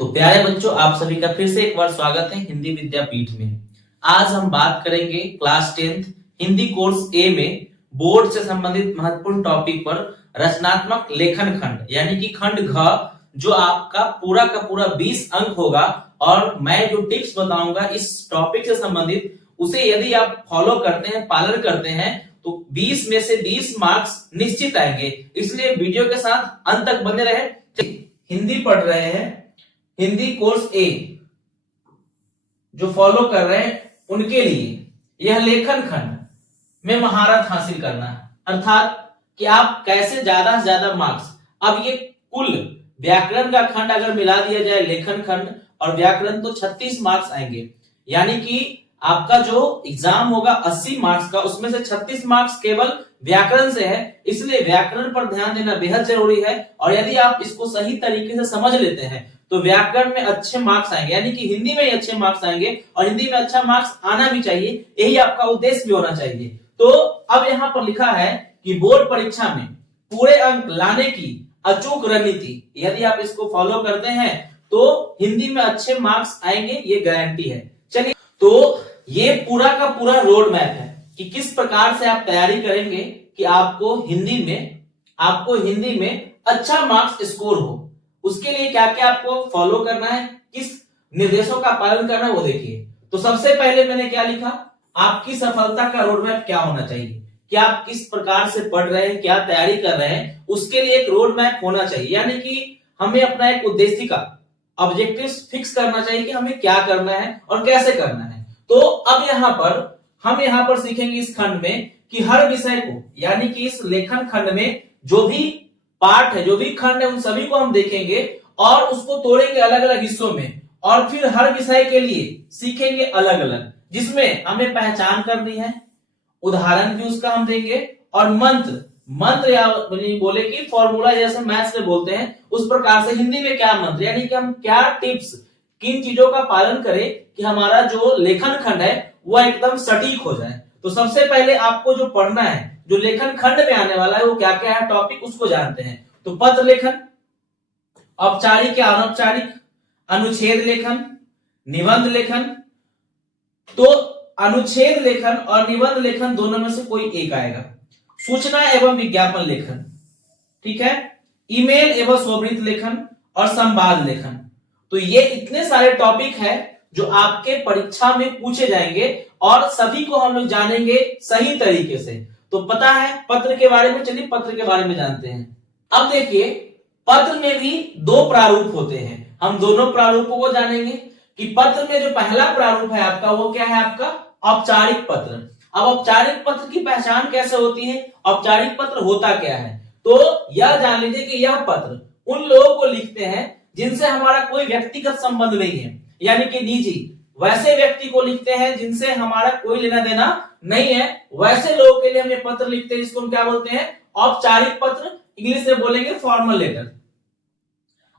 तो प्यारे बच्चों, आप सभी का फिर से एक बार स्वागत है हिंदी विद्यापीठ में। आज हम बात करेंगे क्लास 10th हिंदी कोर्स ए में बोर्ड से संबंधित महत्वपूर्ण टॉपिक पर रचनात्मक लेखन खंड यानी कि खंड घ, जो आपका पूरा का पूरा 20 अंक होगा। और मैं जो टिप्स बताऊंगा इस टॉपिक से संबंधित, उसे यदि आप फॉलो करते हैं, पालन करते हैं, तो 20 में से 20 मार्क्स निश्चित आएंगे। इसलिए वीडियो के साथ अंत तक बने रहे। हिंदी पढ़ रहे हैं, हिंदी कोर्स ए जो फॉलो कर रहे हैं उनके लिए यह लेखन खंड में महारत हासिल करना है, अर्थात कि आप कैसे ज्यादा से ज्यादा मार्क्स। अब ये कुल व्याकरण का खंड अगर मिला दिया जाए, लेखन खंड और व्याकरण, तो 36 मार्क्स आएंगे। यानी कि आपका जो एग्जाम होगा 80 मार्क्स का, उसमें से 36 मार्क्स केवल व्याकरण से है। इसलिए व्याकरण पर ध्यान देना बेहद जरूरी है। और यदि आप इसको सही तरीके से समझ लेते हैं तो व्याकरण में अच्छे मार्क्स आएंगे, यानी कि हिंदी में ही अच्छे मार्क्स आएंगे। और हिंदी में अच्छा मार्क्स आना भी चाहिए, यही आपका उद्देश्य भी होना चाहिए। तो अब यहाँ पर लिखा है कि बोर्ड परीक्षा में पूरे अंक लाने की अचूक रणनीति, यदि आप इसको फॉलो करते हैं तो हिंदी में अच्छे मार्क्स आएंगे, ये गारंटी है। चलिए, तो ये पूरा का पूरा रोड मैप है कि किस प्रकार से आप तैयारी करेंगे कि आपको हिंदी में अच्छा मार्क्स स्कोर हो। उसके लिए क्या क्या आपको फॉलो करना है, किस निर्देशों का पालन करना है, वो देखिए। तो सबसे पहले मैंने क्या लिखा, आपकी सफलता का रोड मैप क्या होना चाहिए, कि आप किस प्रकार से पढ़ रहे हैं, क्या तैयारी कर रहे हैं, उसके लिए एक रोड मैप होना चाहिए। यानी कि हमें अपना एक उद्देशिका, ऑब्जेक्टिव्स फिक्स करना चाहिए कि हमें क्या करना है और कैसे करना है। तो अब हम यहाँ पर सीखेंगे इस खंड में कि हर विषय को, यानी कि इस लेखन खंड में जो भी पार्ट है, जो भी खंड है, उन सभी को हम देखेंगे और उसको तोड़ेंगे अलग अलग हिस्सों में। और फिर हर विषय के लिए सीखेंगे अलग अलग, जिसमें हमें पहचान करनी है, उदाहरण भी उसका हम देंगे, और मंत्र या बोले कि फॉर्मूला, जैसे मैथ्स में बोलते हैं उस प्रकार से हिंदी में क्या मंत्र, यानी कि हम क्या टिप्स, किन चीजों का पालन करें कि हमारा जो लेखन खंड है वो एकदम सटीक हो जाए। तो सबसे पहले आपको जो पढ़ना है, जो लेखन खंड में आने वाला है, वो क्या क्या है टॉपिक, उसको जानते हैं। तो पत्र लेखन, औपचारिक या अनौपचारिक, अनुच्छेद लेखन, निबंध लेखन। तो अनुच्छेद लेखन और निबंध लेखन दोनों में से कोई एक आएगा। सूचना एवं विज्ञापन लेखन, ठीक है, ईमेल एवं स्ववृत्त लेखन और संवाद लेखन। तो ये इतने सारे टॉपिक है जो आपके परीक्षा में पूछे जाएंगे और सभी को हम लोग जानेंगे सही तरीके से। तो पता है पत्र के बारे में, चलिए पत्र के बारे में जानते हैं। अब देखिए, पत्र में भी दो प्रारूप होते हैं, हम दोनों प्रारूपों को जानेंगे। कि पत्र में जो पहला प्रारूप है आपका, वो क्या है, आपका औपचारिक पत्र। अब औपचारिक पत्र की पहचान कैसे होती है, औपचारिक पत्र होता क्या है, तो यह जान लीजिए कि यह पत्र उन लोगों को लिखते हैं जिनसे हमारा कोई व्यक्तिगत संबंध नहीं है, यानी कि निजी। वैसे व्यक्ति को लिखते हैं जिनसे हमारा कोई लेना देना नहीं है, वैसे लोगों के लिए हम ये पत्र लिखते हैं, जिसको हम क्या बोलते हैं, औपचारिक पत्र, इंग्लिश में बोलेंगे फॉर्मल लेटर।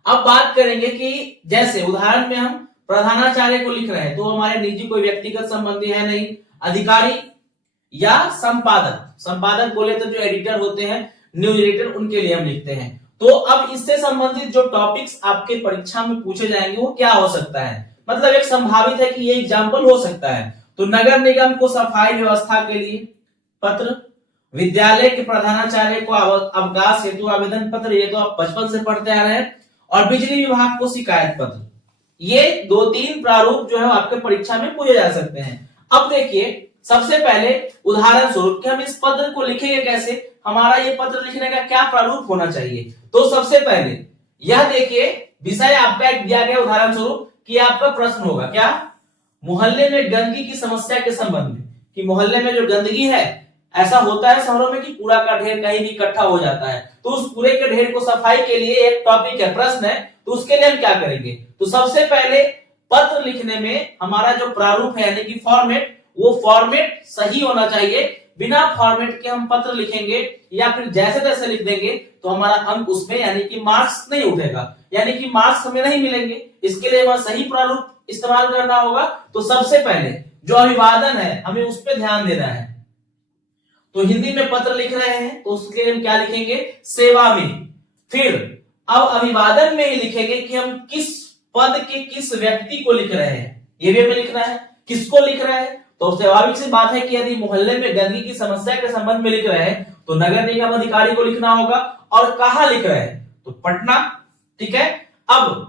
अब बात करेंगे कि जैसे उदाहरण में हम प्रधानाचार्य को लिख रहे हैं तो हमारे निजी कोई व्यक्तिगत संबंधी है नहीं। अधिकारी या संपादक बोले तो जो एडिटर होते हैं, न्यूज एडिटर, उनके लिए हम लिखते हैं। तो अब इससे संबंधित जो टॉपिक्स आपके परीक्षा में पूछे जाएंगे वो क्या हो सकता है, मतलब एक संभावित है कि ये एग्जाम्पल हो सकता है। तो नगर निगम को सफाई व्यवस्था के लिए पत्र, विद्यालय के प्रधानाचार्य को अवकाश हेतु आवेदन पत्र, ये तो आप बचपन से पढ़ते आ रहे हैं, और बिजली विभाग को शिकायत पत्र। ये 2-3 प्रारूप जो है आपके परीक्षा में पूछे जा सकते हैं। अब देखिए, सबसे पहले उदाहरण स्वरूप कि हम इस पत्र को लिखेंगे कैसे, हमारा ये पत्र लिखने का क्या प्रारूप होना चाहिए। तो सबसे पहले यह देखिए, विषय आपका एक दिया गया उदाहरण स्वरूप कि आपका प्रश्न होगा क्या, मोहल्ले में गंदगी की समस्या के संबंध में। कि मोहल्ले में जो गंदगी है, ऐसा होता है शहरों में कि कूड़ा का ढेर कहीं भी इकट्ठा हो जाता है, तो उस कूड़े के ढेर को सफाई के लिए एक टॉपिक है, प्रश्न है। तो उसके लिए हम क्या करेंगे, तो सबसे पहले पत्र लिखने में हमारा जो प्रारूप है, यानी कि फॉर्मेट, वो फॉर्मेट सही होना चाहिए। बिना फॉर्मेट के हम पत्र लिखेंगे या फिर जैसे तैसे लिख देंगे तो हमारा अंक उसमें, यानी कि मार्क्स नहीं उठेगा, यानी कि मार्क्स हमें नहीं मिलेंगे। इसके लिए हमें सही प्रारूप इस्तेमाल करना होगा। तो सबसे पहले जो अभिवादन है, हमें उस पर ध्यान देना है। तो हिंदी में पत्र लिख रहे हैं तो उसके लिए हम क्या लिखेंगे, सेवा में। फिर अब अभिवादन में ही लिखेंगे कि हम किस पद के किस व्यक्ति को लिख रहे हैं, ये भी हमें लिखना है। किसको लिख रहे हैं, तो स्वाभाविक सी बात है कि यदि मोहल्ले में गंदगी की समस्या के संबंध में लिख रहे हैं तो नगर निगम अधिकारी को लिखना होगा। और कहां लिख रहे हैं, तो पटना। ठीक है, अब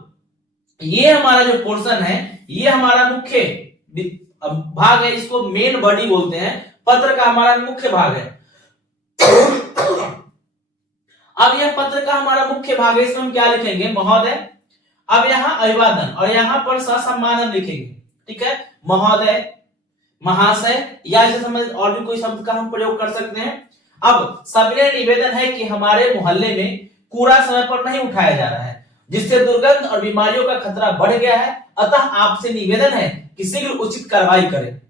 ये हमारा जो पोर्शन है ये हमारा मुख्य भाग है, इसको मेन बॉडी बोलते हैं, पत्र का हमारा मुख्य भाग है। अब यह पत्र का हमारा मुख्य भाग है, इसमें हम क्या लिखेंगे, महोदय। अब यहाँ अभिवादन और यहाँ पर ससम्मान हम लिखेंगे। ठीक है, महोदय, महाशय या इससे संबंधित और भी कोई शब्द का हम प्रयोग कर सकते हैं। अब सविनय निवेदन है कि हमारे मोहल्ले में कूड़ा समय पर नहीं उठाया जा रहा है, जिससे दुर्गंध और बीमारियों का खतरा बढ़ गया है, अतः आपसे निवेदन है कि शीघ्र उचित कार्रवाई करें।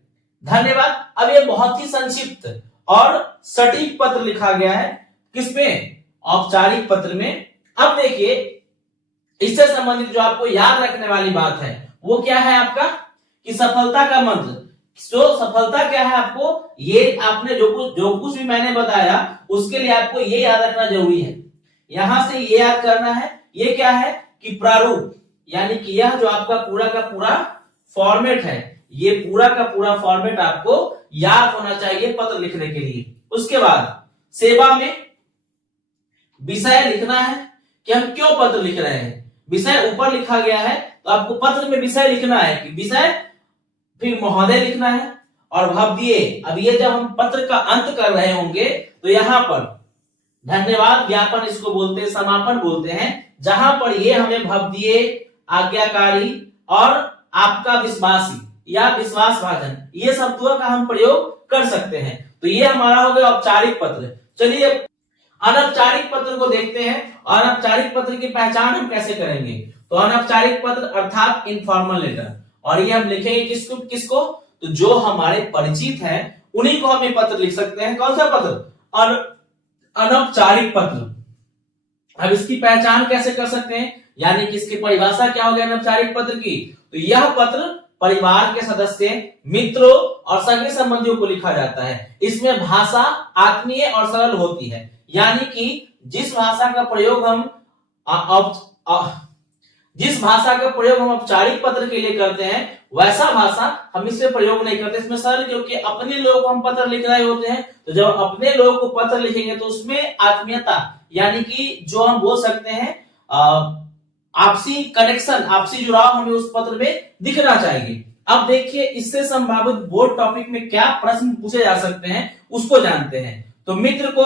धन्यवाद। अब ये बहुत ही संक्षिप्त और सटीक पत्र लिखा गया है, किसमें, औपचारिक पत्र में। अब देखिए इससे संबंधित जो आपको याद रखने वाली बात है वो क्या है आपका, कि सफलता का मंत्र। जो सफलता क्या है आपको, ये आपने जो कुछ भी मैंने बताया उसके लिए आपको ये याद रखना जरूरी है। यहां से ये याद करना है, ये क्या है कि प्रारूप, यानी कि यह जो आपका पूरा का पूरा फॉर्मेट है, ये पूरा का पूरा फॉर्मेट आपको याद होना चाहिए पत्र लिखने के लिए। उसके बाद सेवा में विषय लिखना है कि हम क्यों पत्र लिख रहे हैं। विषय ऊपर लिखा गया है तो आपको पत्र में विषय लिखना है कि विषय, फिर महोदय लिखना है और भव्य। अब ये जब हम पत्र का अंत कर रहे होंगे तो यहाँ पर धन्यवाद ज्ञापन इसको बोलते हैं, समापन बोलते हैं, जहां पर ये हमें भव्य, आज्ञाकारी और आपका विश्वासी या विश्वासभाजन ये शब्दों का हम प्रयोग कर सकते हैं। तो ये हमारा हो गया औपचारिक पत्र। चलिए अनौपचारिक पत्र को देखते हैं। अनौपचारिक पत्र की पहचान हम कैसे करेंगे, तो अनौपचारिक पत्र अर्थात इनफॉर्मल लेटर, और ये हम लिखेंगे किसको, तो जो हमारे परिचित हैं उन्हीं को हम ये पत्र लिख सकते हैं। कौन सा पत्र, अनौपचारिक पत्र। अब इसकी पहचान कैसे कर सकते हैं, यानी कि इसकी परिभाषा क्या हो गया अनौपचारिक पत्र की, तो यह पत्र परिवार के सदस्य, मित्रों और सगे संबंधियों को लिखा जाता है। इसमें भाषा आत्मीय और सरल होती है, यानी कि जिस भाषा का प्रयोग हम औपचारिक पत्र के लिए करते हैं वैसा भाषा हम इसमें प्रयोग नहीं करते। इसमें सरल, क्योंकि अपने लोग को हम पत्र लिख रहे होते हैं, तो जब अपने लोग को पत्र लिखेंगे तो उसमें आत्मीयता, यानी कि जो हम बोल सकते हैं आपसी कनेक्शन, आपसी जुड़ाव हमें उस पत्र में दिखना चाहिए। अब देखिए इससे संभावित बोर्ड टॉपिक में क्या प्रश्न पूछे जा सकते हैं उसको जानते हैं। तो मित्र को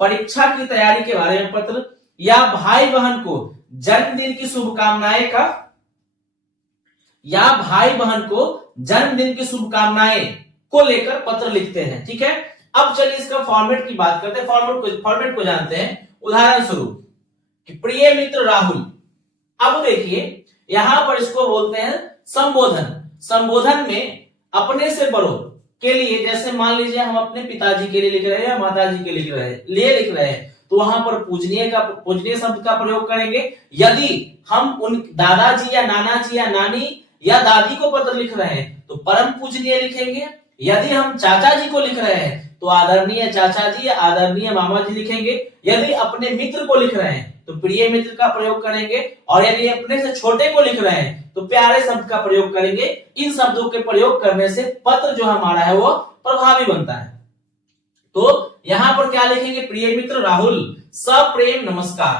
परीक्षा की तैयारी के बारे में पत्र, या भाई बहन को जन्मदिन की शुभकामनाएं का, या भाई बहन को जन्मदिन की शुभकामनाएं को लेकर पत्र लिखते हैं। ठीक है, अब चलिए इसका फॉर्मेट की बात करते हैं, फॉर्मेट को जानते हैं। उदाहरण स्वरूप कि प्रिय मित्र राहुल। अब देखिए यहां पर इसको बोलते हैं संबोधन। संबोधन में अपने से बड़ों के लिए, जैसे मान लीजिए हम अपने पिताजी के लिए लिख रहे हैं या माताजी के लिए लिख रहे हैं, तो वहां पर पूजनीय शब्द का प्रयोग करेंगे। यदि हम उन दादाजी या नाना जी या नानी या दादी को पत्र लिख रहे हैं तो परम पूजनीय लिखेंगे। यदि हम चाचा जी को लिख रहे हैं तो आदरणीय चाचा जी या आदरणीय मामा जी लिखेंगे। यदि अपने मित्र को लिख रहे हैं तो प्रिय मित्र का प्रयोग करेंगे, और यदि अपने से छोटे को लिख रहे हैं तो प्यारे शब्द का प्रयोग करेंगे। इन शब्दों के प्रयोग करने से पत्र जो हमारा है वो प्रभावी बनता है। तो यहां पर क्या लिखेंगे, प्रिय मित्र राहुल, सप्रेम नमस्कार,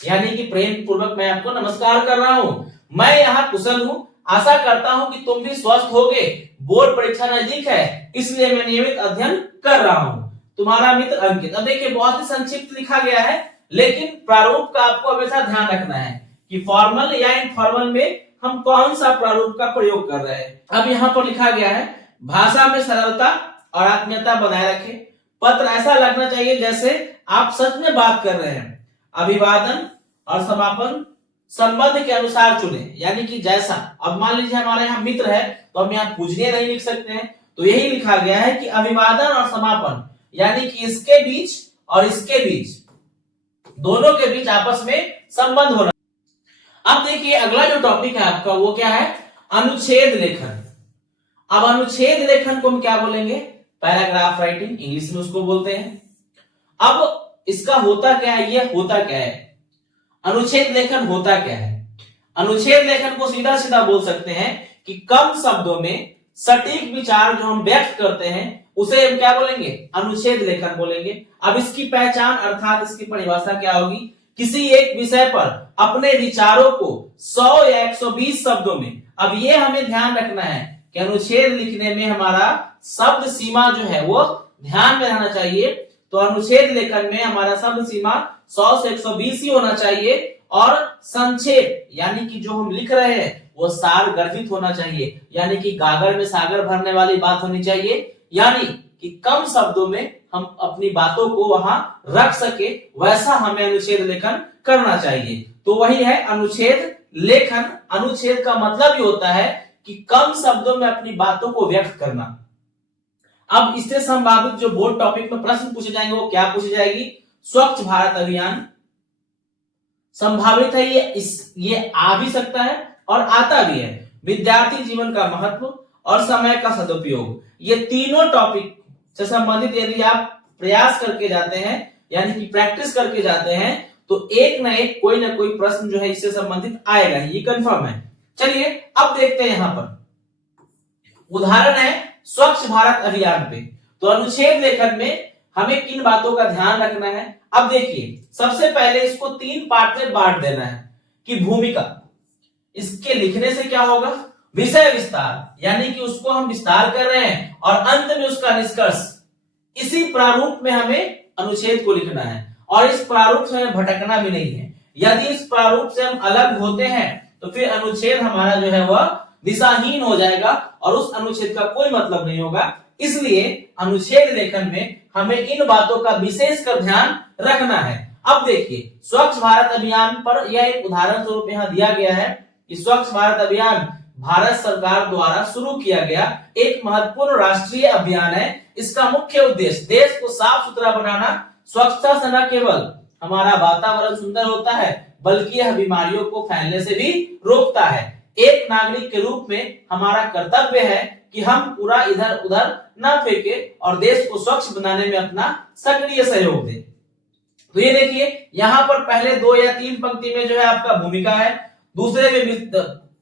यानी कि प्रेम पूर्वक मैं आपको नमस्कार कर रहा हूं। मैं यहाँ कुशल हूँ, आशा करता हूं कि तुम भी स्वस्थ होगे। बोर्ड परीक्षा नजदीक है, इसलिए मैं नियमित अध्ययन कर रहा हूं। तुम्हारा मित्र अंकित। अब देखिए बहुत ही संक्षिप्त लिखा गया है, लेकिन प्रारूप का आपको हमेशा ध्यान रखना है कि फॉर्मल या इनफॉर्मल में हम कौन सा प्रारूप का प्रयोग कर रहे हैं। अब यहाँ पर लिखा गया है, भाषा में सरलता और आत्मीयता बनाए रखें। पत्र ऐसा लगना चाहिए जैसे आप सच में बात कर रहे हैं। अभिवादन और समापन संबंध के अनुसार चुने, यानी कि जैसा, अब मान लीजिए हमारे यहाँ मित्र है तो हम यहाँ पूजनीय नहीं लिख सकते हैं, तो यही लिखा गया है कि अभिवादन और समापन, यानी कि इसके बीच और इसके बीच, दोनों के बीच आपस में संबंध होना। अब देखिए अगला जो टॉपिक है आपका वो क्या है, अनुच्छेद लेखन। अब अनुच्छेद लेखन को हम क्या बोलेंगे, पैराग्राफ राइटिंग, इंग्लिश में उसको बोलते हैं। अब इसका होता क्या है, ये होता क्या है, अनुच्छेद लेखन होता क्या है। अनुच्छेद लेखन को सीधा सीधा बोल सकते हैं कि कम शब्दों में सटीक विचार जो हम व्यक्त करते हैं उसे हम क्या बोलेंगे, अनुच्छेद लेखन बोलेंगे। अब इसकी पहचान अर्थात इसकी परिभाषा क्या होगी, किसी एक विषय पर अपने विचारों को 100 या 120 शब्दों में। अब ये हमें ध्यान रखना है कि अनुच्छेद लिखने में हमारा शब्द सीमा जो है वो ध्यान में रहना चाहिए। तो अनुच्छेद लेखन में हमारा शब्द सीमा 100 से 120 ही होना चाहिए और संक्षेप यानी कि जो हम लिख रहे हैं वो सार गर्भित होना चाहिए, यानी कि गागर में सागर भरने वाली बात होनी चाहिए, यानी कि कम शब्दों में हम अपनी बातों को वहां रख सके, वैसा हमें अनुच्छेद लेखन करना चाहिए। तो वही है अनुच्छेद लेखन। अनुच्छेद का मतलब ही होता है कि कम शब्दों में अपनी बातों को व्यक्त करना। अब इससे संभावित जो बोर्ड टॉपिक में प्रश्न पूछे जाएंगे वो क्या पूछी जाएगी, स्वच्छ भारत अभियान संभावित है, ये आ भी सकता है और आता भी है। विद्यार्थी जीवन का महत्व और समय का सदुपयोग, ये तीनों टॉपिक से संबंधित यदि आप प्रयास करके जाते हैं यानी कि प्रैक्टिस करके जाते हैं तो एक ना एक कोई ना कोई प्रश्न जो है इससे संबंधित आएगा, ये कंफर्म है। चलिए अब देखते हैं, यहां पर उदाहरण है स्वच्छ भारत अभियान पे। तो अनुच्छेद लेखन में हमें किन बातों का ध्यान रखना है। अब देखिए, सबसे पहले इसको 3 पार्ट में बांट देना है कि भूमिका, इसके लिखने से क्या होगा, विषय विस्तार यानी कि उसको हम विस्तार कर रहे हैं और अंत में उसका निष्कर्ष। इसी प्रारूप में हमें अनुच्छेद को लिखना है और इस प्रारूप से हमें भटकना भी नहीं है। यदि इस प्रारूप से हम अलग होते हैं तो फिर अनुच्छेद हमारा जो है वह दिशाहीन हो जाएगा और उस अनुच्छेद का कोई मतलब नहीं होगा। इसलिए अनुच्छेद लेखन में हमें इन बातों का विशेष कर ध्यान रखना है। अब देखिए, स्वच्छ भारत अभियान पर यह एक उदाहरण स्वरूप यहाँ दिया गया है कि स्वच्छ भारत अभियान भारत सरकार द्वारा शुरू किया गया एक महत्वपूर्ण राष्ट्रीय अभियान है। इसका मुख्य उद्देश्य देश को साफ सुथरा बनाना। स्वच्छता से न केवल हमारा वातावरण सुंदर होता है बल्कि यह बीमारियों को फैलने से भी रोकता है। एक नागरिक के रूप में हमारा कर्तव्य है कि हम कूड़ा इधर उधर न फेंके और देश को स्वच्छ बनाने में अपना सक्रिय सहयोग दें। तो ये देखिए, यहाँ पर पहले 2 या 3 पंक्ति में जो है आपका भूमिका है, दूसरे में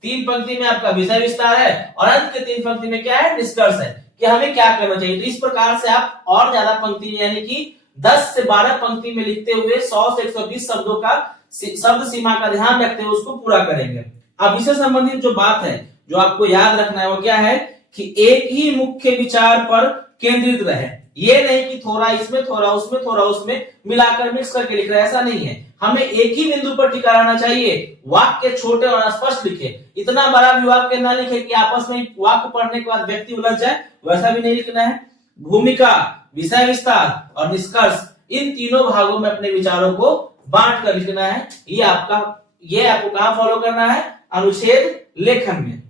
3 पंक्ति में आपका विषय विस्तार है और अंत के 3 पंक्ति में क्या है, निष्कर्ष है कि हमें क्या करना चाहिए। तो इस प्रकार से आप और ज्यादा पंक्ति यानी कि 10 से 12 पंक्ति में लिखते हुए 100 से 120 शब्दों का शब्द सीमा का ध्यान रखते हुए उसको पूरा करेंगे। अब इससे संबंधित जो बात है जो आपको याद रखना है वो क्या है कि एक ही मुख्य विचार पर केंद्रित रहे। ये नहीं कि थोड़ा इसमें थोड़ा उसमें थोड़ा उसमें मिलाकर मिक्स करके लिख रहे, ऐसा नहीं है। हमें एक ही बिंदु पर टिका रहना चाहिए। वाक्य छोटे और स्पष्ट लिखे, इतना बड़ा भी वाक्य ना लिखे कि आपस में वाक्य पढ़ने के बाद व्यक्ति उलझ जाए, वैसा भी नहीं लिखना है। भूमिका, विषय विस्तार और निष्कर्ष, इन तीनों भागों में अपने विचारों को बांट कर लिखना है। ये आपको कहां फॉलो करना है, अनुच्छेद लेखन में।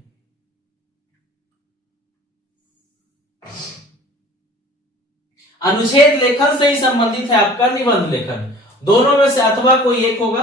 अनुच्छेद लेखन से ही संबंधित है आपका निबंध लेखन, दोनों में से अथवा कोई एक होगा।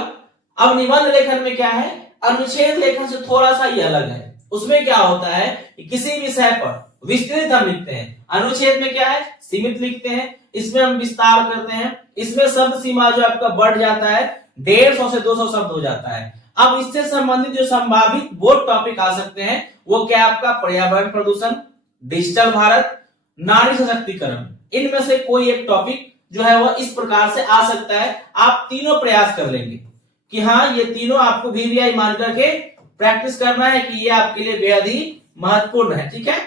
अब निबंध लेखन में क्या है, अनुच्छेद लेखन से थोड़ा सा ही अलग है। उसमें क्या होता है कि किसी विषय पर विस्तृत हम लिखते हैं, अनुच्छेद में क्या है, सीमित लिखते हैं, इसमें हम विस्तार करते हैं। इसमें शब्द सीमा जो आपका बढ़ जाता है, 150 से 200 शब्द हो जाता है। अब इससे संबंधित जो संभावित बोर्ड टॉपिक आ सकते हैं वो क्या, आपका पर्यावरण प्रदूषण, डिजिटल भारत, नारी सशक्तिकरण, इनमें से कोई एक टॉपिक जो है वह इस प्रकार से आ सकता है। आप तीनों प्रयास कर लेंगे कि हाँ ये तीनों आपको VVI मान करके प्रैक्टिस करना है कि ये आपके लिए बेहद ही महत्वपूर्ण है, ठीक है।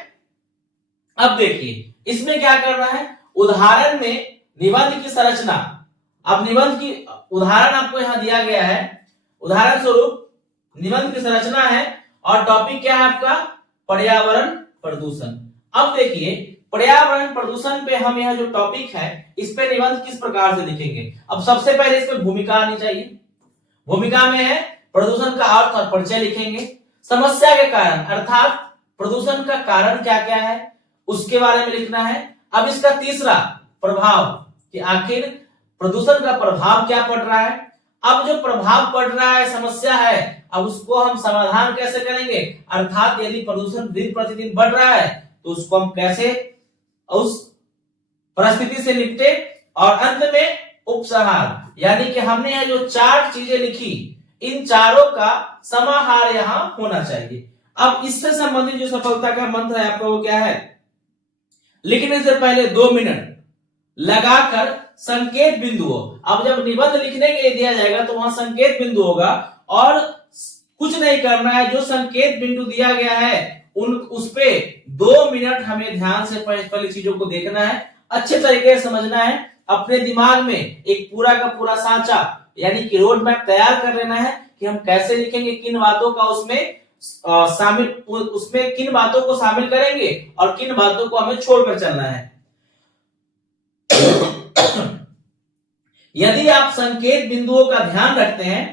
अब देखिए इसमें क्या करना है, उदाहरण में निबंध की संरचना। अब निबंध की उदाहरण आपको यहां दिया गया है, उदाहरण स्वरूप निबंध की संरचना है और टॉपिक क्या है आपका, पर्यावरण प्रदूषण। अब देखिए पर्यावरण प्रदूषण पे हम यह जो टॉपिक है इस पे निबंध किस प्रकार से लिखेंगे। अब सबसे पहले इसमें भूमिका आनी चाहिए। भूमिका में है प्रदूषण का अर्थ और परिचय लिखेंगे, समस्या के कारण अर्थात प्रदूषण का कारण क्या क्या है उसके बारे में लिखना है। अब इसका तीसरा प्रभाव कि आखिर प्रदूषण का प्रभाव क्या पड़ रहा है। अब जो प्रभाव पड़ रहा है, समस्या है, अब उसको हम समाधान कैसे करेंगे, अर्थात यदि प्रदूषण दिन प्रतिदिन बढ़ रहा है तो उसको हम कैसे उस परिस्थिति से निपटे। और अंत में उपसंहार, यानी कि हमने यह जो 4 चीजें लिखी इन चारों का समाहार यहां होना चाहिए। अब इससे संबंधित जो सफलता का मंत्र है आपका वो क्या है? लिखने से पहले 2 मिनट लगाकर संकेत बिंदुओं, अब जब निबंध लिखने के लिए दिया जाएगा तो वहां संकेत बिंदु होगा और कुछ नहीं करना है, जो संकेत बिंदु दिया गया है उस पे 2 मिनट हमें ध्यान से पहले चीजों को देखना है, अच्छे तरीके से समझना है, अपने दिमाग में एक पूरा का पूरा सांचा यानी कि रोड मैप तैयार कर लेना है कि हम कैसे लिखेंगे, किन बातों का उसमें उसमें किन बातों को शामिल करेंगे और किन बातों को हमें छोड़कर चलना है। यदि आप संकेत बिंदुओं का ध्यान रखते हैं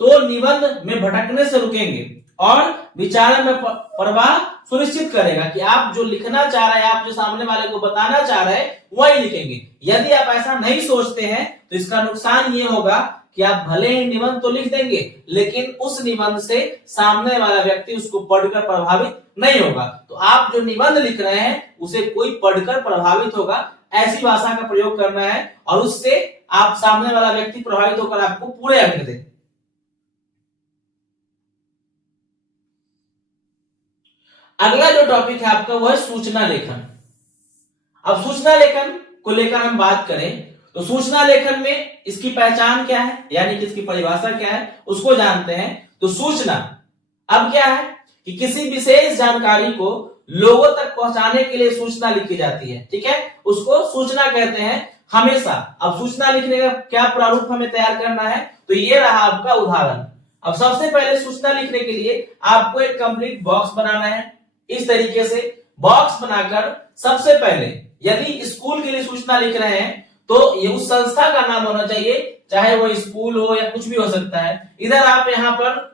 तो निबंध में भटकने से रुकेंगे और विचारण में प्रवाह सुनिश्चित करेगा कि आप जो लिखना चाह रहे हैं, आप जो सामने वाले को बताना चाह रहे हैं वही लिखेंगे। यदि आप ऐसा नहीं सोचते हैं तो इसका नुकसान ये होगा कि आप भले ही निबंध तो लिख देंगे लेकिन उस निबंध से सामने वाला व्यक्ति उसको पढ़कर प्रभावित नहीं होगा। तो आप जो निबंध लिख रहे हैं उसे कोई पढ़कर प्रभावित होगा, ऐसी भाषा का प्रयोग करना है और उससे आप सामने वाला व्यक्ति प्रभावित होकर आपको पूरे अंक दे। अगला जो टॉपिक है आपका वह है सूचना लेखन। अब सूचना लेखन को लेकर हम बात करें तो सूचना लेखन में इसकी पहचान क्या है यानी कि इसकी परिभाषा क्या है उसको जानते हैं। तो सूचना अब क्या है कि किसी विशेष जानकारी को लोगों तक पहुंचाने के लिए सूचना लिखी जाती है, ठीक है, उसको सूचना कहते हैं हमेशा। अब सूचना लिखने का क्या प्रारूप हमें तैयार करना है, तो ये रहा आपका उदाहरण। अब सबसे पहले सूचना लिखने के लिए आपको एक कंप्लीट बॉक्स बनाना है। इस तरीके से बॉक्स बनाकर सबसे पहले यदि स्कूल के लिए सूचना लिख रहे हैं तो ये उस संस्था का नाम होना चाहिए, चाहे वो स्कूल हो या कुछ भी हो सकता है। इधर आप यहाँ पर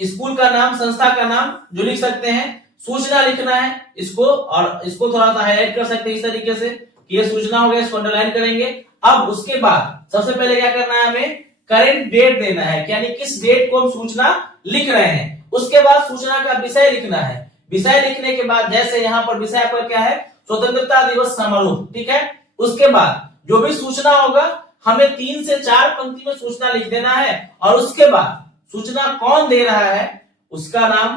स्कूल का नाम, संस्था का नाम जो लिख सकते हैं, सूचना लिखना है इसको, और इसको थोड़ा सा हाईलाइट कर सकते हैं इस तरीके से कि ये सूचना हो गया, इसको अंडरलाइन करेंगे। अब उसके बाद सबसे पहले क्या करना है, हमें करेंट डेट देना है, यानी किस डेट को हम सूचना लिख रहे हैं। उसके बाद सूचना का विषय लिखना है। विषय लिखने के बाद जैसे यहाँ पर विषय पर क्या है, स्वतंत्रता दिवस समारोह, ठीक है। उसके बाद जो भी सूचना होगा हमें 3 से 4 पंक्ति में सूचना लिख देना है और उसके बाद सूचना कौन दे रहा है उसका नाम,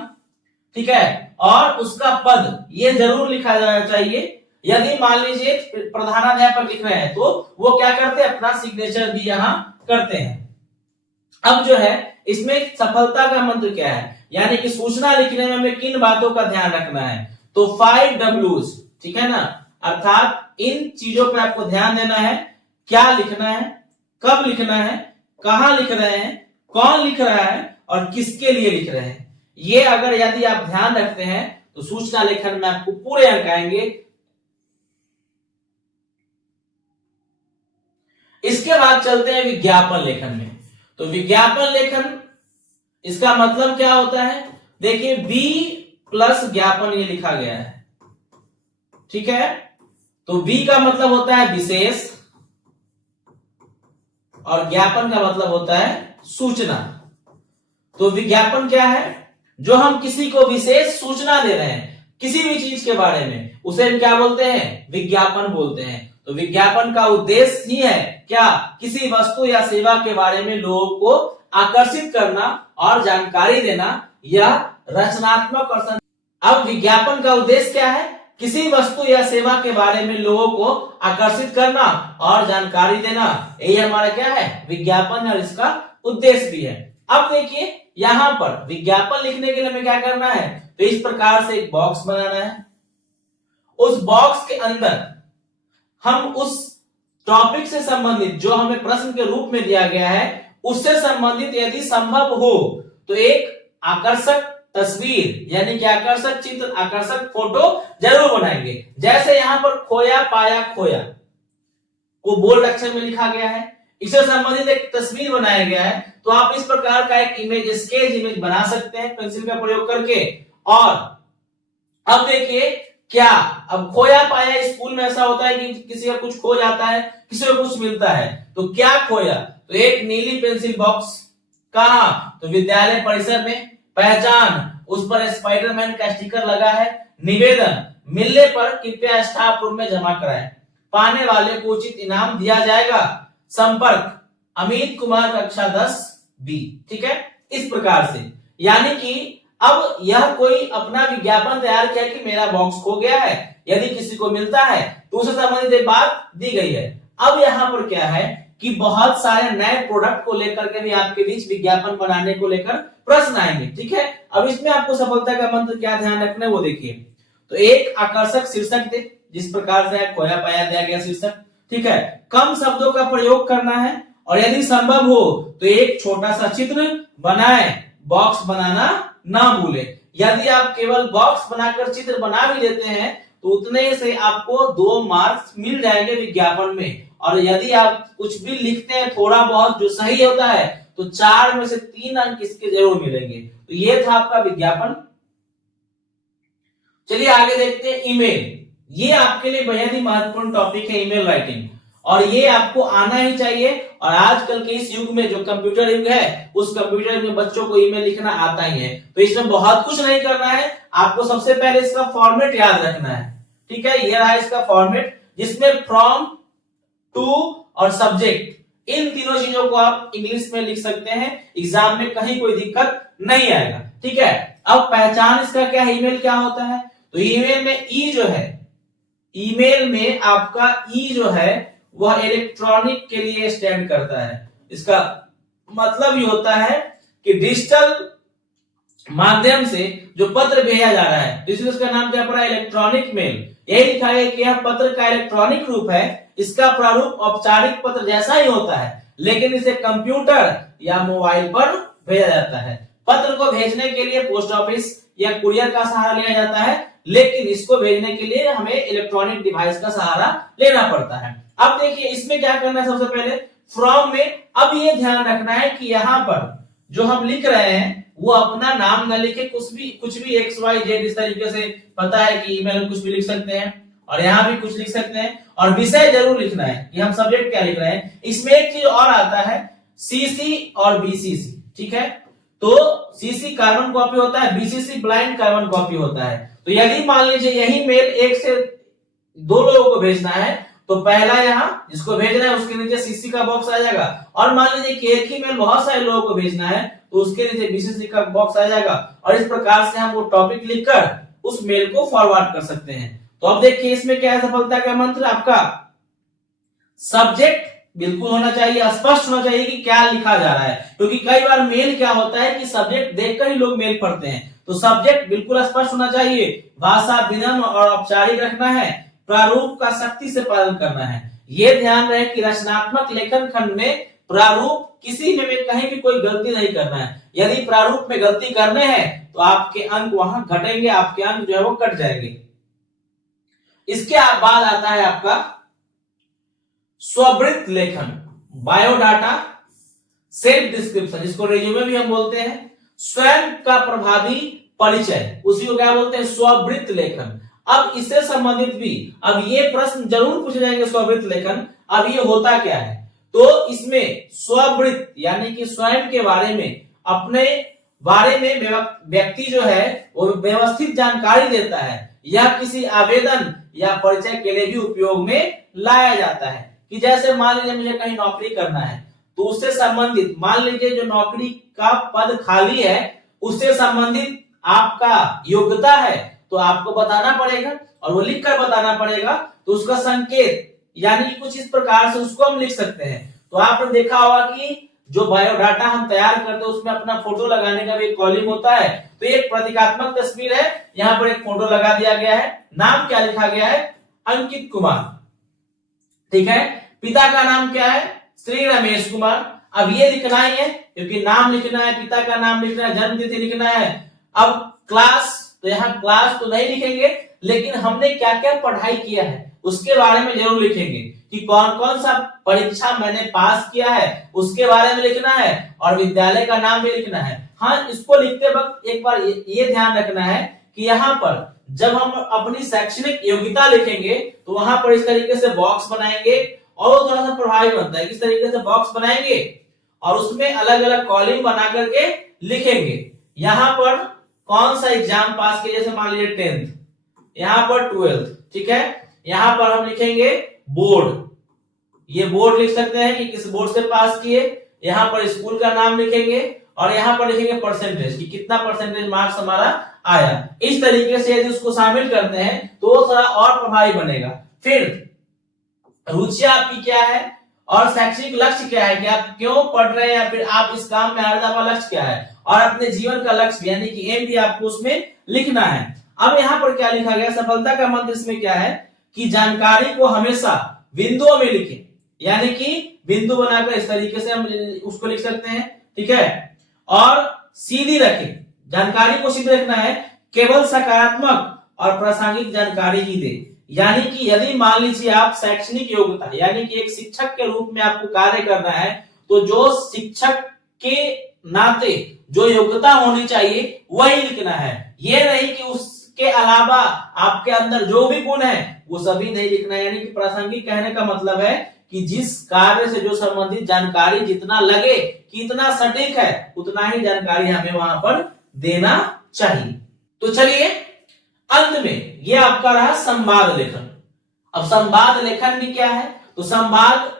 ठीक है, और उसका पद ये जरूर लिखा जाना चाहिए। यदि मान लीजिए प्रधानाध्यापक लिख रहे हैं तो वो क्या करते हैं, अपना सिग्नेचर भी यहाँ करते हैं। अब जो है इसमें सफलता का मंत्र क्या है, यानी कि सूचना लिखने में हमें किन बातों का ध्यान रखना है, तो 5 W's, ठीक है ना, अर्थात इन चीजों पे आपको ध्यान देना है। क्या लिखना है, कब लिखना है, कहां लिख रहे हैं, कौन लिख रहा है और किसके लिए लिख रहे हैं। ये अगर यदि आप ध्यान रखते हैं तो सूचना लेखन में आपको पूरे अंक आएंगे। इसके बाद चलते हैं विज्ञापन लेखन में। तो विज्ञापन लेखन इसका मतलब क्या होता है, देखिए B+ ज्ञापन ये लिखा गया है, ठीक है। तो B का मतलब होता है विशेष और ज्ञापन का मतलब होता है सूचना। तो विज्ञापन क्या है, जो हम किसी को विशेष सूचना दे रहे हैं किसी भी चीज के बारे में, उसे हम क्या बोलते हैं, विज्ञापन बोलते हैं। तो विज्ञापन का उद्देश्य ही है क्या, किसी वस्तु या सेवा के बारे में लोगों को आकर्षित करना और जानकारी देना या रचनात्मक और अब विज्ञापन का उद्देश्य क्या है, किसी वस्तु या सेवा के बारे में लोगों को आकर्षित करना और जानकारी देना, यही हमारा क्या है, विज्ञापन है और इसका उद्देश्य भी है। अब देखिए यहां पर विज्ञापन लिखने के लिए हमें क्या करना है, तो इस प्रकार से एक बॉक्स बनाना है। उस बॉक्स के अंदर हम उस टॉपिक से संबंधित जो हमें प्रश्न के रूप में दिया गया है उससे संबंधित यदि संभव हो तो एक आकर्षक तस्वीर यानी कि आकर्षक चित्र, आकर्षक फोटो जरूर बनाएंगे। जैसे यहाँ पर खोया पाया खोया को बोल्ड अक्षर में लिखा गया है, इससे संबंधित एक तस्वीर बनाया गया है। तो आप इस प्रकार का एक इमेज, स्केच इमेज बना सकते हैं पेंसिल का प्रयोग करके। और अब देखिए क्या, अब खोया पाया स्कूल में ऐसा होता है कि किसी का कुछ खो जाता है, किसी को कुछ मिलता है, तो क्या खोया, तो एक नीली पेंसिल बॉक्स, कहां, तो विद्यालय परिसर में। पहचान, उस पर स्पाइडरमैन का स्टिकर लगा है। निवेदन, मिलने पर कृपया स्टाफ रूम में जमा कराएं, पाने वाले को उचित इनाम दिया जाएगा। संपर्क, अमित कुमार कक्षा 10 बी। ठीक है, इस प्रकार से, यानी कि अब यह कोई अपना विज्ञापन तैयार किया कि मेरा बॉक्स खो गया है, यदि किसी को मिलता है तो उससे संबंधित एक बात दी गई है। अब यहाँ पर क्या है कि बहुत सारे नए प्रोडक्ट को लेकर के भी आपके बीच विज्ञापन बनाने को लेकर प्रश्न आएंगे। ठीक है, अब इसमें आपको सफलता का मंत्र क्या ध्यान रखना है वो देखिए। तो एक आकर्षक शीर्षक दे, जिस प्रकार से खोया पाया दिया गया शीर्षक। ठीक है, कम शब्दों का प्रयोग करना है और यदि संभव हो तो एक छोटा सा चित्र बनाए, बॉक्स बनाना ना भूले। यदि आप केवल बॉक्स बनाकर चित्र बना भी लेते हैं तो उतने से आपको 2 मार्क्स मिल जाएंगे विज्ञापन में। और यदि आप कुछ भी लिखते हैं थोड़ा बहुत जो सही होता है तो 4 में से 3 अंक इसके जरूर मिलेंगे। तो ये था आपका विज्ञापन। चलिए आगे देखते हैं ईमेल। ये आपके लिए बेहद ही महत्वपूर्ण टॉपिक है, ईमेल राइटिंग, और ये आपको आना ही चाहिए। और आजकल के इस युग में जो कंप्यूटर युग है, उस कंप्यूटर में बच्चों को ईमेल लिखना आता ही है। तो इसमें बहुत कुछ नहीं करना है, आपको सबसे पहले इसका फॉर्मेट याद रखना है। ठीक है, ये रहा इसका फॉर्मेट, जिसमें फ्रॉम, टू और सब्जेक्ट, इन तीनों चीजों को आप इंग्लिश में लिख सकते हैं। एग्जाम में कहीं कोई दिक्कत नहीं आएगा। ठीक है, अब पहचान इसका क्या है, ईमेल क्या होता है। तो ईमेल में ई जो है, ईमेल में आपका ई जो है वह इलेक्ट्रॉनिक के लिए स्टैंड करता है। इसका मतलब ये होता है कि डिजिटल माध्यम से जो पत्र भेजा जा रहा है, इसलिए उसका नाम क्या पड़ा, इलेक्ट्रॉनिक मेल। यही लिखा है कि यह पत्र का इलेक्ट्रॉनिक रूप है। इसका प्रारूप औपचारिक पत्र जैसा ही होता है, लेकिन इसे कंप्यूटर या मोबाइल पर भेजा जाता है। पत्र को भेजने के लिए पोस्ट ऑफिस या कुरियर का सहारा लिया जाता है, लेकिन इसको भेजने के लिए हमें इलेक्ट्रॉनिक डिवाइस का सहारा लेना पड़ता है। अब देखिए इसमें क्या करना है, सबसे पहले फ्रॉम में अब ये ध्यान रखना है कि यहाँ पर जो हम लिख रहे हैं वो अपना नाम न लिखे, कुछ भी एक्स वाई जेड इस तरीके से। पता है कि ईमेल में कुछ भी लिख सकते हैं और यहाँ भी कुछ लिख सकते हैं, और विषय जरूर लिखना है कि हम सब्जेक्ट क्या लिख रहे हैं। इसमें एक चीज और आता है, सीसी और बीसीसी। ठीक है, तो सीसी कार्बन कॉपी होता है, बीसीसी ब्लाइंड कार्बन कॉपी होता है। तो यदि मान लीजिए यही मेल 1 से 2 लोगों को भेजना है तो पहला यहाँ जिसको भेजना है उसके नीचे सीसी का बॉक्स आ जाएगा, और मान लीजिए कि एक ही मेल बहुत सारे लोगों को भेजना है तो उसके नीचे बीसीसी का बॉक्स आ जाएगा, और इस प्रकार से हम वो टॉपिक लिखकर उस मेल को फॉरवर्ड कर सकते हैं। तो अब देखिए इसमें क्या है सफलता का मंत्र, आपका सब्जेक्ट बिल्कुल होना चाहिए, स्पष्ट होना चाहिए कि क्या लिखा जा रहा है, क्योंकि कई बार मेल क्या होता है कि सब्जेक्ट देखकर ही लोग मेल पढ़ते हैं। तो सब्जेक्ट बिल्कुल स्पष्ट होना चाहिए, भाषा विनम्र और औपचारिक रखना है, प्रारूप का सख्ती से पालन करना है। यह ध्यान रहे कि रचनात्मक लेखन खंड में प्रारूप किसी में भी कहीं भी कोई गलती नहीं करना है। यदि प्रारूप में गलती करने हैं तो आपके अंक वहां घटेंगे, आपके अंक जो है वो कट जाएंगे। इसके बाद आता है आपका स्ववृत्त लेखन, बायोडाटा, सेल्फ डिस्क्रिप्शन, जिसको रिज्यूमे भी हम बोलते हैं, स्वयं का प्रभावी परिचय, उसी को क्या बोलते हैं, स्ववृत्त लेखन। अब इससे संबंधित भी अब ये प्रश्न जरूर पूछे जाएंगे, स्ववृत्त लेखन अब ये होता क्या है। तो इसमें स्ववृत्त यानी कि स्वयं के बारे में, अपने बारे में व्यक्ति जो है वो व्यवस्थित जानकारी देता है, या किसी आवेदन या परिचय के लिए भी उपयोग में लाया जाता है। कि जैसे मान लीजिए मुझे कहीं नौकरी करना है तो उससे संबंधित, मान लीजिए जो नौकरी का पद खाली है उससे संबंधित आपका योग्यता है तो आपको बताना पड़ेगा, और वो लिख कर बताना पड़ेगा। तो उसका संकेत यानी कुछ इस प्रकार से उसको हम लिख सकते हैं। तो आपने देखा होगा कि जो बायोडाटा हम तैयार करते हैं उसमें अपना फोटो लगाने का भी एक कॉलम होता है। तो एक प्रतीकात्मक तस्वीर है, यहाँ पर एक फोटो लगा दिया गया है। नाम क्या लिखा गया है, अंकित कुमार। ठीक है, पिता का नाम क्या है, श्री रमेश कुमार। अब ये लिखना ही है क्योंकि नाम लिखना है, पिता का नाम लिखना है, जन्म तिथि लिखना है। अब क्लास, तो यहाँ क्लास तो नहीं लिखेंगे, लेकिन हमने क्या क्या पढ़ाई किया है उसके बारे में जरूर लिखेंगे कि कौन कौन सा परीक्षा मैंने पास किया है उसके बारे में लिखना है, और विद्यालय का नाम भी लिखना है। हाँ, इसको लिखते वक्त एक बार ये ध्यान रखना है कि यहाँ पर जब हम अपनी शैक्षणिक योग्यता लिखेंगे तो वहां पर इस तरीके से बॉक्स बनाएंगे, और वो थोड़ा सा प्रभावी बनता है। किस तरीके से बॉक्स बनाएंगे और उसमें अलग अलग कॉलम बना करके लिखेंगे। यहाँ पर कौन सा एग्जाम पास किया, जैसे मान लीजिए 10th, यहाँ पर 12th। ठीक है, यहाँ पर हम लिखेंगे बोर्ड, ये बोर्ड लिख सकते हैं कि किस बोर्ड से पास किए। यहाँ पर स्कूल का नाम लिखेंगे और यहाँ पर लिखेंगे परसेंटेज कि कितना परसेंटेज मार्क्स हमारा आया। इस तरीके से यदि उसको शामिल करते हैं तो वो थोड़ा और प्रभावी बनेगा। फिर रुचियां आपकी क्या है और शैक्षणिक लक्ष्य क्या है कि आप क्यों पढ़ रहे हैं या फिर आप इस काम में आने वाला लक्ष्य क्या है, और अपने जीवन का लक्ष्य यानी कि एम भी आपको उसमें लिखना है। अब यहाँ पर क्या लिखा गया, सफलता का मंत्र इसमें क्या है कि जानकारी को हमेशा बिंदुओं में लिखें, यानी कि बिंदु बनाकर इस तरीके से हम उसको लिख सकते हैं, ठीक है। और सीधी रखें, जानकारी को सीधी रखना है, केवल सकारात्मक और प्रासंगिक जानकारी ही दे। यानी कि यदि मान लीजिए आप शैक्षणिक योग्यता यानी कि एक शिक्षक के रूप में आपको कार्य करना है, तो जो शिक्षक के नाते जो योग्यता होनी चाहिए वही लिखना है। ये नहीं कि उसके अलावा आपके अंदर जो भी गुण है वो सभी नहीं लिखना है। यानी कि प्रासंगिक कहने का मतलब है कि जिस कार्य से जो संबंधित जानकारी जितना लगे कि इतना सटीक है, उतना ही जानकारी हमें वहां पर देना चाहिए। तो चलिए अंत में ये आपका रहा संवाद लेखन। अब संवाद लेखन भी क्या है, तो संवाद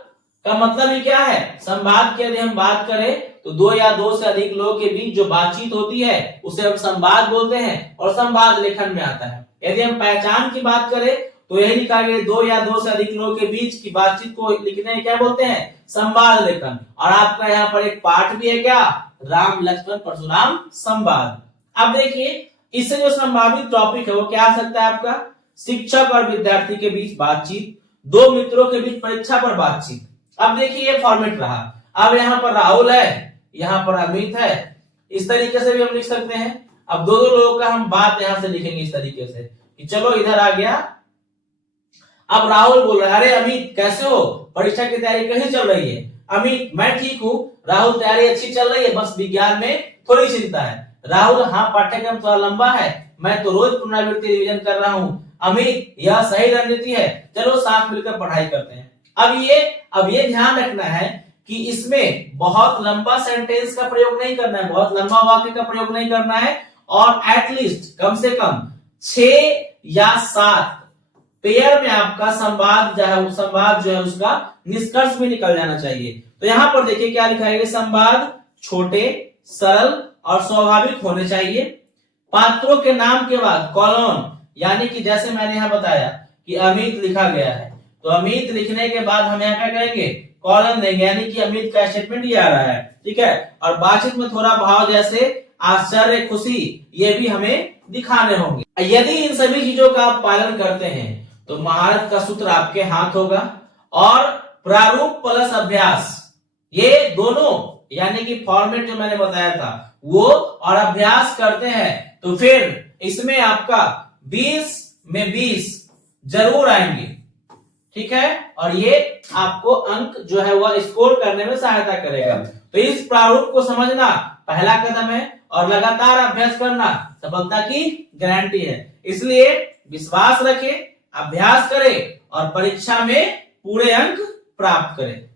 का मतलब ही क्या है, संवाद की यदि हम बात करें तो दो या दो से अधिक लोगों के बीच जो बातचीत होती है उसे हम संवाद बोलते हैं और संवाद लेखन में आता है। यदि हम पहचान की बात करें तो यही लिखा गया, दो या दो से अधिक लोगों के बीच की बातचीत को लिखने क्या बोलते हैं, संवाद लेखन। और आपका यहाँ पर एक पाठ भी है क्या, राम लक्ष्मण परशुराम संवाद। अब देखिए इससे जो संभावित टॉपिक है वो क्या आ सकता है आपका, शिक्षक और विद्यार्थी के बीच बातचीत, दो मित्रों के बीच परीक्षा पर बातचीत। अब देखिए ये फॉर्मेट रहा। अब यहाँ पर राहुल है, यहाँ पर अमित है, इस तरीके से भी हम लिख सकते हैं। अब दो दो लोगों का हम बात यहाँ से लिखेंगे इस तरीके से कि चलो इधर आ गया। अब राहुल बोल रहा है, अरे अमित कैसे हो, परीक्षा की तैयारी कैसी चल रही है। अमित मैं ठीक हूँ। राहुल तैयारी अच्छी चल रही है, बस विज्ञान में थोड़ी चिंता है। राहुल हाँ पाठ्यक्रम थोड़ा लंबा है, मैं तो रोज पुनरावृत्ति रिवीजन कर रहा हूँ। अमित यह सही रणनीति है, चलो साथ मिलकर पढ़ाई करते हैं। अब ये ध्यान रखना है कि इसमें बहुत लंबा सेंटेंस का प्रयोग नहीं करना है, बहुत लंबा वाक्य का प्रयोग नहीं करना है, और एटलीस्ट कम से कम 6 या 7 पेयर में आपका संवाद जो है उसका निष्कर्ष भी निकल जाना चाहिए। तो यहाँ पर देखिए क्या लिखा है, संवाद छोटे, सरल और स्वाभाविक होने चाहिए। पात्रों के नाम के बाद कॉलन, यानी कि जैसे मैंने यहाँ बताया कि अमित लिखा गया है, तो अमित लिखने के बाद हम यहाँ क्या करेंगे, कॉलन देंगे, यानी कि अमित का स्टेटमेंट ये आ रहा है, ठीक है। और बातचीत में थोड़ा भाव जैसे आश्चर्य, खुशी, ये भी हमें दिखाने होंगे। यदि इन सभी चीजों का आप पालन करते हैं तो महारत का सूत्र आपके हाथ होगा। और प्रारूप प्लस अभ्यास, ये दोनों यानी कि फॉर्मेट जो मैंने बताया था वो और अभ्यास करते हैं तो फिर इसमें आपका 20 में 20 जरूर आएंगे, ठीक है। और ये आपको अंक जो है वह स्कोर करने में सहायता करेगा। तो इस प्रारूप को समझना पहला कदम है और लगातार अभ्यास करना सफलता की गारंटी है। इसलिए विश्वास रखें, अभ्यास करें और परीक्षा में पूरे अंक प्राप्त करें।